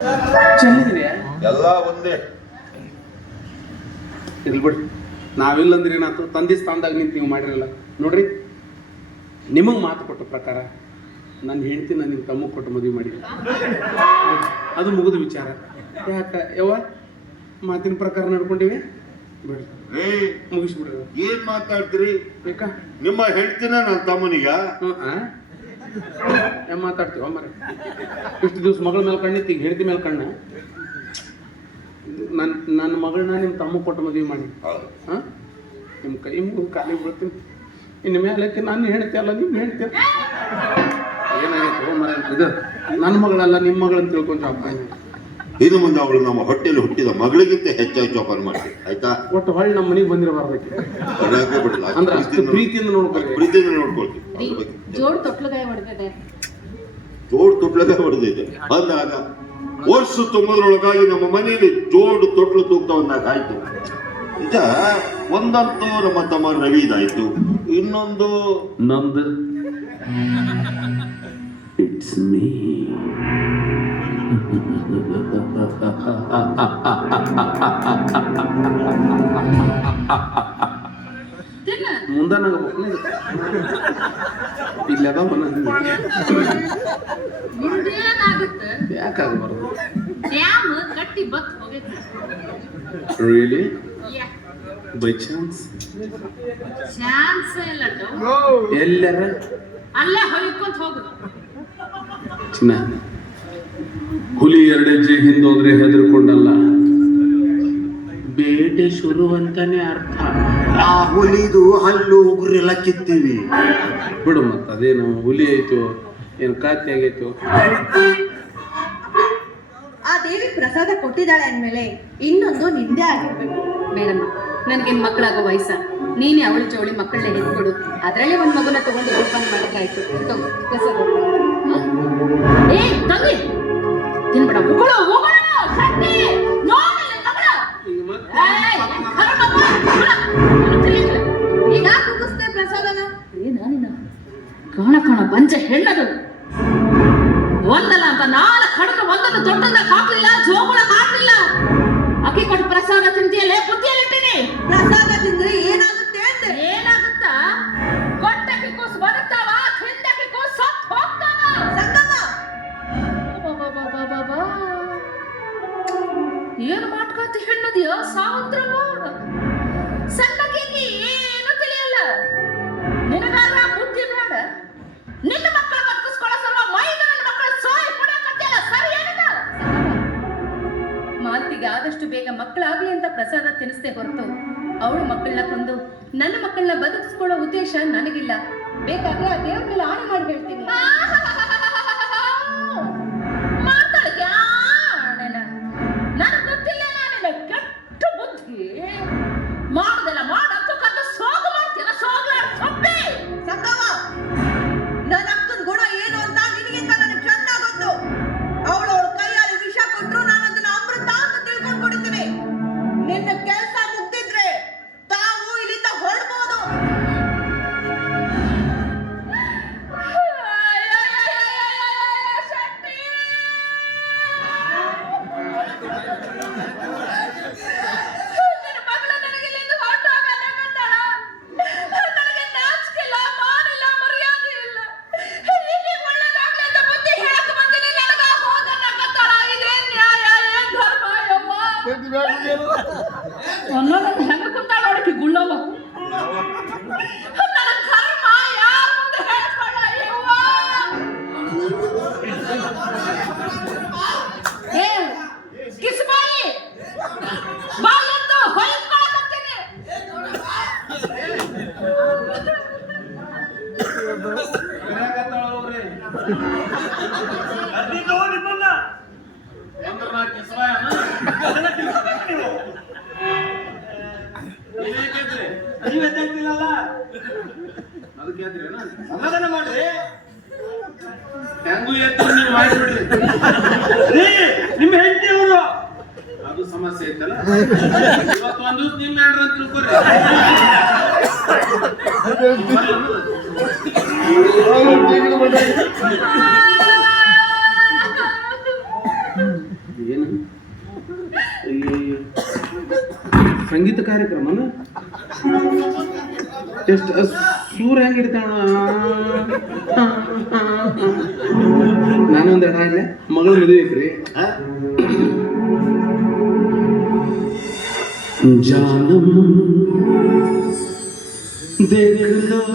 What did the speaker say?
ಚೆಲ್ಲಿದ್ರಿಯಾ? ಎಲ್ಲ ಒಂದೇ. ಇರ್ಲಿ ಬಿಡ್ರಿ, ನಾವಿಲ್ಲಂದ್ರೆ ಏನಾಯ್ತು? ತಂದೆ ಸ್ಥಾನದಾಗ ನಿಂತು ನೀವು ಮಾಡಿರಲ್ಲ ನೋಡ್ರಿ. ನಿಮಗೆ ಮಾತು ಕೊಟ್ಟ ಪ್ರಕಾರ ನನ್ನ ಹೆಂಡತಿ ನಾನು ನಿಮ್ಮ ತಮ್ಮ ಕೊಟ್ಟು ಮದುವೆ ಮಾಡಿ, ಅದು ಮುಗಿದ ವಿಚಾರ. ಯಾಕೆ ಯವ್ವ ಮಾತಿನ ಪ್ರಕಾರ ನಡ್ಕೊಂಡಿವಿ ಬಿಡ್ರಿ, ಮುಗಿಸ್ಬಿಡ್ರಿ. ಏನ್ ಮಾತಾಡ್ತೀರಿ? ಬೇಕಾ ನಿಮ್ಮ ಹೆಂಡತಿನ ನನ್ನ ತಮ್ಮನಿಗ ಮಾತಾಡ್ತೀವ ಮರೆ? ಇಷ್ಟು ದಿವ್ಸ ಮಗಳ ಮೇಲೆ ಕಣ್ಣಿತ್ತು, ಈಗ ಹೆಂಡತಿ ಮೇಲೆ ಕಣ್ಣ. ನನ್ನ ಮಗಳನ್ನ ನಿಮ್ಮ ತಮ್ಮ ಕೊಟ್ಟು ಮದುವೆ ಮಾಡಿ, ಹಾಂ ನಿಮ್ಮ ಕೈ ಮುಗಿದು ಖಾಲಿ ಬಿಡ್ತೀನಿ. ಇನ್ನು ಮೇಲಕ್ಕೆ ನಾನು ಹೆಂಡತಿ ಅಲ್ಲ, ನಿಮ್ಮ ಹೆಂಡತಿ ಏನಾಗೈತೆ ಮರ? ಇದು ನನ್ನ ಮಗಳಲ್ಲ, ನಿಮ್ಮ ಮಗಳಂತ ತಿಳ್ಕೊಂಡು ಜವಾಬ್ದಾರಿ. ಇನ್ನು ಮುಂದೆ ಅವಳು ನಮ್ಮ ಹೊಟ್ಟೆಯಲ್ಲಿ ಹುಟ್ಟಿದ ಮಗಳಿಗಿಂತ ಹೆಚ್ಚಾಗಿ ಜೋಪಾನ ಮಾಡ್ತೀವಿ, ಆಯ್ತಾ? ಒಟ್ಟು ಹೊಳ್ಳಿ ನಮ್ಮ ಮನೆಗೆ ಬಂದಿರಬಾರ್ದಕ್ಕೆ ಬಿಡಲ್ಲ, ಅಂದ್ರೆ ಅಷ್ಟು ಪ್ರೀತಿಯಿಂದ ನೋಡ್ಕೊಳ್ಳಿ, ಪ್ರೀತಿಯಿಂದ ನೋಡ್ಕೊಳ್ತೀವಿ. ಜೋಡ್ ತೊಟ್ಲಗಾಯ ಹೊಡೆದಿದೆ, ಜೋಡು ತೊಟ್ಲಗ ಹೊಡೆದಿದೆ ಅಂದಾಗ ವರ್ಷ ತುಂಬದ್ರೊಳಗಾಗಿ ನಮ್ಮ ಮನೆಯಲ್ಲಿ ಜೋಡು ತೊಟ್ಲು ತೂಗ್ತವನ್ನಾಗ ಆಯ್ತು. ನಿಜ, ಒಂದಂತೂ ನಮ್ಮ ತಮ್ಮ ರವಿದಾಯ್ತು, ಇನ್ನೊಂದು ನಂದು ಇಟ್ಸ್ ಮೀ. ಮುಂದೆ ನಗಬೇಕು ಇಲ್ಲದ ಮುಂದೇನಾಗುತ್ತೆ? ಯಾಕಾಗಬಾರ್ದು? ಡ್ಯಾಮ್ ಕಟ್ಟಿ ಬತ್ ಹೋಗೈತಿ. ರಿಯಲಿ? By chance? ಚಾನ್ಸ್ ಇಲ್ಲ, ಎಲ್ಲರ ಅಲ್ಲೇ ಹೊಯ್ಕೊಂತ ಹೋಗುದು. ಚಿನ್ನ, ಹುಲಿ ಎರಡೆಜ್ಜೆ ಹಿಂದೋದ್ರೆ ಹೆದರ್ಕೊಂಡಲ್ಲ, ಬೇಟೆ ಶುರು ಅಂತಾನೆ ಅರ್ಥ. ಆ ಹುಲಿದು ಹಲ್ಲು ಉಗುರೆಲ್ಲ ಕಿತ್ತೀವಿ ಬಿಡು. ಮತ್ತ ಅದೇನು ಹುಲಿ ಐತೋ ಏನು ಕಾತಿ ಆಗೈತೋ? ಆ ದೇವಿ ಪ್ರಸಾದ ಕೊಟ್ಟಿದ್ದಾಳೆ ಅಂದ್ಮೇಲೆ ಇನ್ನೊಂದು ನಿಂದೆ ಆಗಿರ್ಬೇಕು. ಮೇಡಮ್, ನನ್ಗೇನ್ ಮಕ್ಕಳಾಗೋ ವಯಸ್ಸ, ನೀನೇ ಅವಳಿ ಜವಳಿ ಮಕ್ಕಳನ್ನ ಹೆದ್ಕೊಡು, ಅದರಲ್ಲೇ ಒಂದ್ ಮಗುನ ತಗೊಂಡು ಜೋಪಾನ ಮಾಡಕ್ಕಾಯ್ತು. ಏ ತಂಗಿ ತಿನ್ಬೇಡ, ಉಗುಳು ಉಗುಳು ಶಕ್ತಿ ನೋಡಿ ಮಗಳ. ಈಗ ಕುಗಿಸ್ತೆ ಪ್ರಸಾದನ. ಕಾಣ ಕಾಣ ಬಂಚ ಹೆಣ್ಣದು ಒಂದಲ್ಲ ಅಂತ ನಾಲ್ಕು ಕಡಲು ಒಂದನ್ನು ದೊಡ್ಡದ ಹಾಕ್ಲಿಲ್ಲ, ಜೋಗುಳ ಹಾಕ್ಲಿಲ್ಲ. ಅಕ್ಕಿ ಕೊಟ್ಟು ಪ್ರಸಾದ ತಿಂತಿಯಲ್ಲೇ ಬುದ್ಧಿಯಲ್ಲಿಟ್ಟಿನಿ. ಪ್ರಸಾದ ತಿಂದ್ರೆ ಏನಾಗುತ್ತೆ ಅಂತೆ? ಏನಾಗುತ್ತಾ? ಕೊಟ್ಟಕ್ಕೆ ಕೂಸು ಬರುತ್ತಾವ, ತಿಂದಕ್ಕೆ ಕೂಸು ಸತ್ತು ಹೋಗ್ತಾವ. ಸಂಗಮ, ಏನು ಮಾಟ್ಕಾತಿ ಹೆಣ್ಣದಿಯೋ ಸಾವಂತ್ರ ನೋಡ. ಸಣ್ಣಗಿಗೆ ಏನು ತಿಳಿಯಲ್ಲ, ನಿನಗಾರ ಬುದ್ಧಿ ಬೇಡ. ನಿನ್ನ ಮಕ್ಕಳ ಬದುಕಿಸ್ಕೊಳ್ಳೋ ಸಲ ಮೈದ ನನ್ನ ಮಕ್ಕಳ ಸೋಯ್ ಪಡಕತ್ತಿಲ್ಲ, ಸರಿ ಏನಿದ? ಮಾತಿಗೆ ಆದಷ್ಟು ಬೇಗ ಮಕ್ಕಳಾಗ್ಲಿ ಅಂತ ಪ್ರಸಾದ ತಿನ್ನಿಸ್ದೆ ಹೊರತು ಅವಳು ಮಕ್ಕಳನ್ನ ಕೊಂದು ನನ್ನ ಮಕ್ಕಳನ್ನ ಬದುಕಿಸ್ಕೊಳ್ಳೋ ಉದ್ದೇಶ ನನಗಿಲ್ಲ. ಬೇಕಾದ್ರೆ ಆ ದೇವ್ರ ಮೇಲೆ ಆಣೆ ಮಾಡಿ ಹೇಳ್ತೀನಿ. ಮಾತಾಡಕ್ಕೆ ಆಣೆನ ನನಗೆ ಗೊತ್ತಿಲ್ಲ. ನಾನಿಲ್ಲ ಕೆಟ್ಟ ಬುದ್ಧಿ ಮಾಡುದೆಲ್ಲ ಮಾಡತ್ತು ಕದ್ದು ಸೋಗು ಮಾಡ್ತೀನ, ಸೋಗ್ಲಾಡ ಸೊಪ್ಪೆ. ಸಂಗಮ, ನನ್ನ ಅಕ್ಕನ ಗುಣ ಏನು ಅಂತ ನಿನಗಿಂತ ನನಗೆ ಚೆನ್ನಾಗಿ ಗೊತ್ತು. ಅವಳು ಅವಳ ಕೈಯಲ್ಲಿ ವಿಷ ಕೊಟ್ಟರು ನಾನು ಅದನ್ನ ಅಮೃತ ಅಂತ ತಿಳ್ಕೊಂಡು ಕೊಡ್ತೀನಿ. ನಿನ್ನ ಕೆಲಸ ಮುಗ್ದಿದ್ರೆ ತಾವು ಇಲ್ಲಿಂದ ಹೊರಡ್ಬೋದು. ಹೆಂಗ ಕುಂತಾಳ ನೋಡಕ್ಕೆ ಗುಳ್ಳವ. ನನ್ನ ಕರ್ಮ ಯಾರ ಮುಂದೆ ಹೇಳ್ಕೊಳ್ಳ ಯವ್ವ. ಏ ಕಿಸ್ಬಾಯಿ ಬಾ ಎಂದು ಹೊಯ್ಕೊಳ್ಳಕತ್ತೀನಿ. ಸಮಾಧಾನ ಮಾಡ್ರಿ, ಹೆಂಗೂ ಎದ್ದು ನೀವು ಮಾಡಿಬಿಡ್ರಿ. ನಿಮ್ಮ ಹೆಂಡತಿ ಅವರು ಅದು ಸಮಸ್ಯೆ ಐತಲ್ಲ, ಇವತ್ತು ಒಂದು ನಿಮ್ಮ ಹೆಂಡ್ರ ಅಂತ ತಿಳ್ಕೊರಿ. ಏನು ಅಯ್ಯಯ್ಯೋ. ಸಂಗೀತ ಕಾರ್ಯಕ್ರಮನ ಎಷ್ಟು ಸೂರ ಹೆಂಗಿರ್ತಾವ ನಾನೊಂದು ಹಾಡ್ಲೆ ಮಗಳ ಮದುವೆ ಐತ್ರಿ जानम देख लो